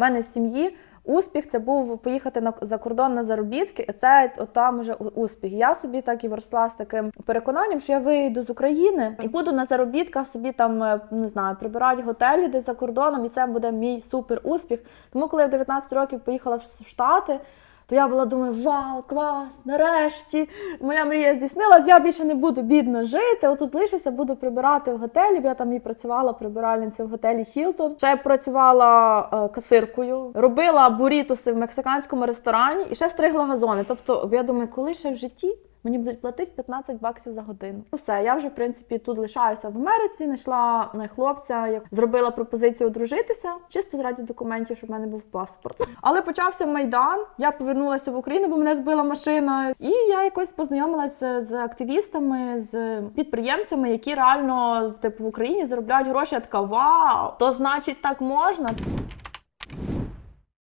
в мене в сім'ї. Успіх це був поїхати на за кордон на заробітки, це от там уже успіх. Я собі так і виросла з таким переконанням, що я вийду з України і буду на заробітках собі там е, не знаю, прибирати готелі десь за кордоном, і це буде мій супер успіх. Тому, коли я в 19 років поїхала в Штати. То я була думаю, вау, клас, нарешті моя мрія здійснилась. Я більше не буду бідно жити. Отут лишуся, буду прибирати в готелі. Я там і працювала прибиральницею в готелі Хілтон. Ще працювала е, касиркою, робила бурітуси в мексиканському ресторані і ще стригла газони. Тобто, я думаю, коли ще в житті мені будуть платити 15 баксів за годину. Ну все, я вже в принципі тут лишаюся в Америці. Знайшла е, хлопця, як зробила пропозицію одружитися, чисто раді документів, щоб в мене був паспорт. Але почався майдан. Я повернулася в Україну, бо мене збила машина. І я якось познайомилася з активістами, з підприємцями, які реально типу в Україні заробляють гроші. Я така вау, то значить так можна.